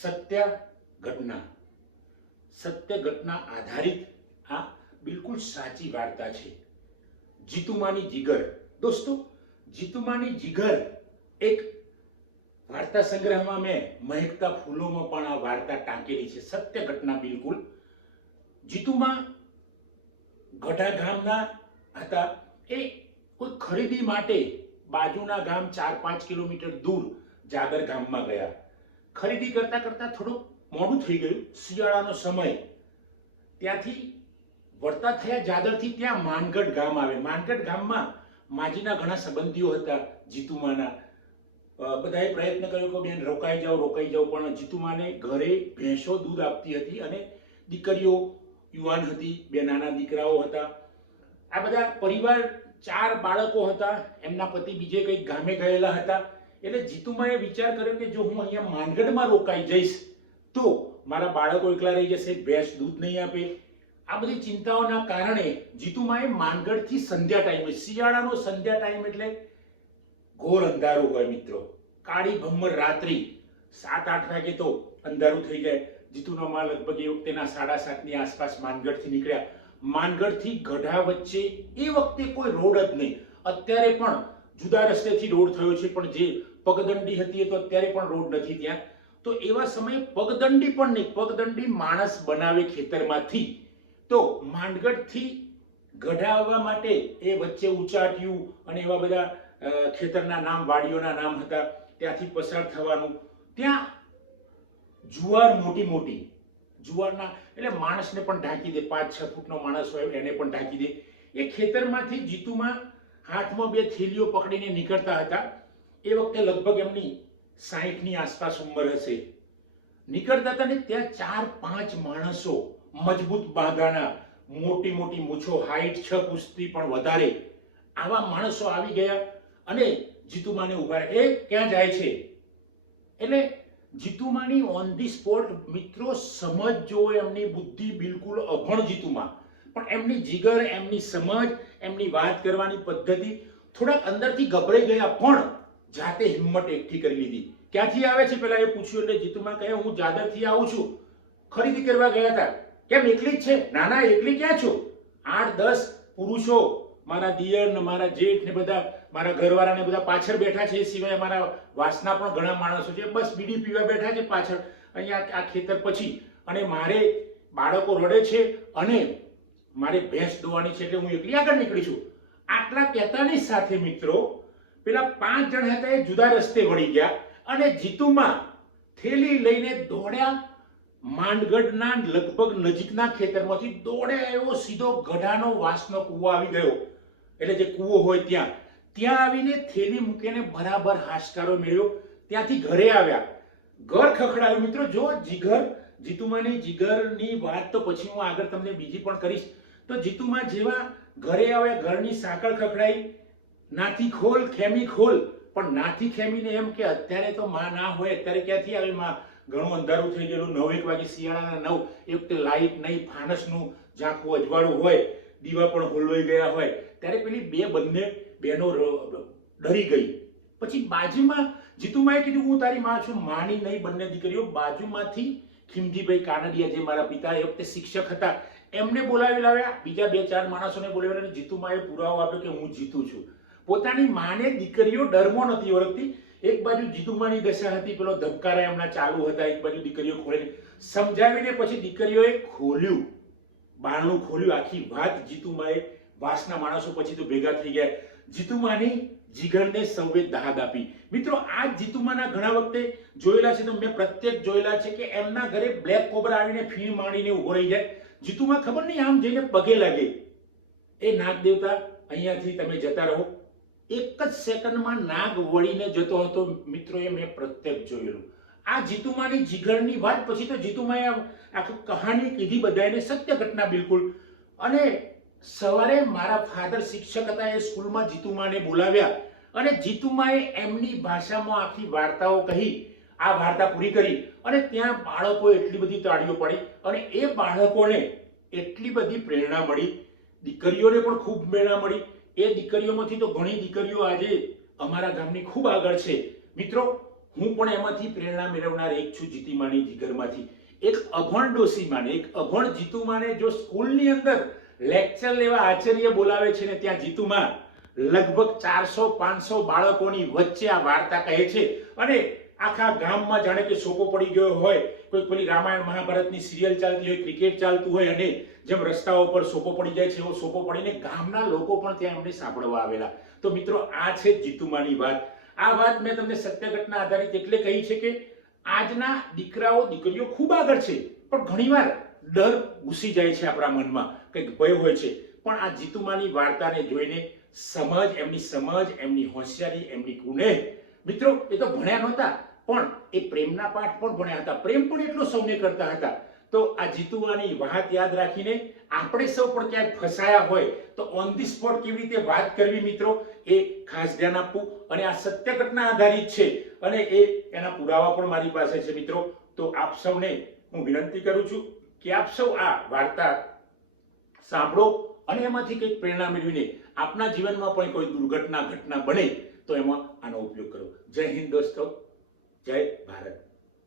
સત્ય ઘટના સત્ય ઘટના આધારિત આ બિલકુલ સાચી વાર્તા છે. જીતુમાની જીગર. દોસ્તો, જીતુમાની જીગર એક વાર્તા સંગ્રહમાં મેં મહેકતા ફૂલોમાં પણ આ વાર્તા ટાંકેલી છે. સત્ય ઘટના બિલકુલ. જીતુમા ગઢા ગામના હતા. એ કોઈ ખરીદી માટે બાજુના ગામ 4-5 કિલોમીટર દૂર જાગર ગામમાં ગયા. ખરીદી કરતા કરતા થોડું મોડું થઈ ગયું, શિયાળાનો સમય. ત્યાંથી વળતા થયા જાદરથી ત્યાં માનગઢ ગામ આવે. માનગઢ ગામમાં માજીના ઘણા સંબંધીઓ હતા જીતુમાના. બધાએ પ્રયત્ન કર્યો કે બેન રોકાઈ જાઓ, પણ જીતુમાને ઘરે ભેંસો દૂધ આપતી હતી અને દીકરીઓ યુવાન હતી, 2 નાના દીકરાઓ હતા. આ બધા પરિવાર 4 બાળકો હતા. એમના પતિ બીજે કંઈક ગામે ગયેલા હતા. એટલે જીતુમાએ વિચાર કર્યો કે જો હું અહીંયા માનગઢમાં રોકાઈ જઈશ તો મારા બાળકો એકલા રહી જશે, ભેંસ દૂધ નહીં આપે. આ બધી ચિંતાઓના કારણે જીતુમાએ માનગઢથી સંધ્યા ટાઈમે, શિયાળાનો સંધ્યા ટાઈમ એટલે ઘોર અંધારું હોય મિત્રો, કાળી ભમ્મર રાત્રિ, 7-8 વાગે તો અંધારું થઈ જાય. જીતુનો માં લગભગ એ વખતેના 7:30ની આસપાસ માનગઢથી નીકળ્યા. માનગઢથી ગઢા વચ્ચે એ વખતે કોઈ રોડ જ નહીં. અત્યારે પણ જુદા રસ્તેથી રોડ થયો છે, પણ જે પગદંડી હતી એ તો અત્યારે પણ રોડ નથી ત્યાં. તો એવા સમયે પગદંડી પણ નહીં, પગદંડી માણસ બનાવે ખેતરમાંથી. તો માનગઢથી ગઢા આવવા માટે એ વચ્ચે ઉચાટ્યું અને એવા બધા ખેતરના નામ, વાડીઓના નામ હતા, ત્યાંથી પસાર થવાનું. ત્યાં જુવાર મોટી મોટી, જુવારના એટલે માણસને પણ ઢાંકી દે, 5-6 ફૂટનો માણસ હોય એને પણ ઢાંકી દે. એ ખેતરમાંથી જીતુમાં હાથમાં 2 થેલીઓ પકડીને નીકળતા હતા. એ વખતે લગભગ એમની 60ની આસપાસ ઉંમર હશે. નીકળતા હતા ને ત્યાં 4-5 માણસો, મજબૂત બાંધાના, મોટી મોટી મૂછો, હાઈટ 6 ફૂટથી પણ વધારે, આવા માણસો આવી ગયા અને જીતુમાને ઉભા રહ્યા. એ ક્યાં જાય છે? એટલે જીતુમાની ઓન ધી સ્પોટ મિત્રો સમજો, એમની બુદ્ધિ બિલકુલ અભણ જીતુમા, પણ એમની જીગર, એમની સમજ, એમની વાત કરવાની પદ્ધતિ, થોડાક અંદરથી ગભરાઈ ગયા પણ જાતે હિંમત એકઠી કરી લીધી. ક્યાંથી આવે છે પેલા એ પૂછ્યું એટલે જીતુમા કહે હું જાદરથી આવું છું, ખરીદી કરવા ગયા હતા. કેમ એકલી જ છે? ના ના, એકલી ક્યાં છો? 8-10 પુરુષો, મારા દિયર ને મારા જેઠ ને બધા, મારા ઘરવાળા ને બધા પાછળ બેઠા છે. એ સિવાય મારા વાસના પણ ઘણા માણસો છે, બસ બીડી પીવા બેઠા છે પાછળ અહીંયા આ ખેતર પછી. અને મારે બાળકો રડે છે અને મારે ભેંસ દોવાની છે, એટલે હું એકલી આગળ નીકળી છું. આટલા કહેતાની સાથે મિત્રો પેલા 5 જણ હતા એ જુદા રસ્તે વળી ગયા અને જીતુમા થેલી લઈને દોડ્યા. માનગઢના લગભગ નજીકના ખેતરમાંથી દોડ્યા એવો સીધો ગઢાનો વાસનો કૂવો આવી ગયો. એટલે જે કૂવો હોય ત્યાં આવીને થેલી મૂકીને બરાબર હાશકારો મેળ્યો. ત્યાંથી ઘરે આવ્યા. ઘર ખખડાયું મિત્રો. જો જીગર, જીતુમાની જીગરની વાત તો પછી હું આગળ તમને બીજી પણ કરીશ. તો જીતુમા જેવા ઘરે આવ્યા, ઘરની સાંકળ ખખડાઈ, નાથી ખોલ, ખેમી ખોલ. પણ નાથી ખેમીને એમ કે અત્યારે તો માં ના હોય, અત્યારે ક્યાંથી આવી માં? ઘણું અંધારું થઈ ગયેલું, 9-1 વાગે, શિયાળાના 9. એ વખતે લાઈટ નહીં, ફાનસનું ઝાંખું અજવાળું હોય, દીવા પણ હોલવાઈ ગયા હોય. ત્યારે પેલી બંને બહેનો ડરી ગઈ. પછી બાજુમાં જીતુમાએ કીધું હું તારી માં છું. માની નહીં બંને દીકરીઓ. બાજુમાંથી ખીમજીભાઈ કાનડિયા, જે મારા પિતા એ વખતે શિક્ષક હતા, એમને બોલાવી લાવ્યા. બીજા 2-4 માણસોને બોલાવી લાવ્યા. જીતુમાએ પુરાવો આપ્યો કે હું જીતું છું. પોતાની માને દીકરીઓ ડરમો નથી ઓળખતી. એક બાજુ જીતુમાની દશા હતી, પેલો ધબકારા એમના ચાલુ હતા, એક બાજુ દીકરીઓ ખોલીને સમજાવીને પછી દીકરીઓએ ખોલ્યું, બારણું ખોલ્યું. આખી વાત જીતુમાએ, વાસના માણસો પછી તો ભેગા થઈ ગયા. જીતુમાની જીગરને સૌએ દાદ આપી. મિત્રો આ જીતુમાના ઘણા વખતે જોયેલા છે, તો મેં પ્રત્યેક જોયેલા છે કે એમના ઘરે બ્લેક કોબરા આવીને ફીણ માંડીને ઉભો રહી જાય. જીતુમા ખબર નહીં આમ જઈને પગે લાગે, એ નાગ દેવતા અહીંયાથી તમે જતા રહો. એક જ સેકન્ડમાં નાગ વળીને જતો હતો મિત્રો. એ મેં પ્રત્યેક જોયેલું. આ જીતુમાની જીગરની વાત પછી તો જીતુમાએ આખી કહાની કીધી બધાને, સત્ય ઘટના બિલકુલ. અને સવારે મારા ફાધર શિક્ષક હતા, એ સ્કૂલમાં જીતુમાને બોલાવ્યા અને જીતુમાએ એમની ભાષામાં આખી વાર્તાઓ કહી. આ વાર્તા પૂરી કરી અને ત્યાં બાળકોએ એટલી બધી તાળીઓ પાડી અને એ બાળકોને એટલી બધી પ્રેરણા મળી. દીકરીઓને પણ ખૂબ પ્રેરણા મળી. એ દીકરીઓમાંથી તો ઘણી દીકરીઓ આજે અમારા ગામની ખૂબ આગળ છે. મિત્રો હું પણ એમાંથી પ્રેરણા મેળવનાર એક છું, જીતીમાની જીગરમાંથી. એક અભણ ડોસીમાને, એક અભણ જીતુમાને જો સ્કૂલની અંદર લેક્ચર લેવા આચાર્ય બોલાવે છે ને ત્યાં જીતુમાં લગભગ 400-500 બાળકોની વચ્ચે આ વાર્તા કહે છે અને આખા ગામમાં જાણે કે સોપો પડી ગયો હોય, કોઈ પેલી રામાયણ મહાભારતની સિરિયલ ચાલતી હોય, ક્રિકેટ ચાલતું હોય અને જેમ રસ્તાઓ પર સોપો પડી જાય છે એવો સોપો પડીને ગામના લોકો પણ ત્યાં એમને સાંભળવા આવેલા. તો મિત્રો આ છે જીતુમાની વાત. આ વાત મેં તમને સત્ય ઘટના આધારિત એટલે કહી છે કે આજના દીકરાઓ દીકરીઓ ખૂબ આગળ છે, પણ ઘણીવાર ડર ઘૂસી જાય છે આપણા મનમાં, કંઈક ભય હોય છે. પણ આ જીતુમાની વાર્તાને જોઈને સમજ, એમની હોશિયારી, એમની કુનેહ, મિત્રો એ તો ભણ્યા નહોતા પણ એ પ્રેમના પાઠ પણ ભણ્યા હતા, પ્રેમ પણ એટલો સૌને કરતા હતા. તો આ જીતુમાની વાત યાદ રાખીને આપણે સૌ પણ ક્યાંય ફસાયા હોય તો ઓન ધી સ્પોટ કેવી રીતે વાત કરવી મિત્રો, એ ખાસ ધ્યાન આપવું. અને આ સત્ય ઘટના આધારિત છે અને એના પુરાવા પણ મારી પાસે છે મિત્રો. તો આપ સૌને હું વિનંતી કરું છું કે આપ સૌ આ વાર્તા સાંભળો અને એમાંથી કંઈક પ્રેરણા મેળવીને આપના જીવનમાં પણ કોઈ ઘટના બને તો એમાં આનો ઉપયોગ કરો. જય હિન્દ દોસ્તો, જય ભારત.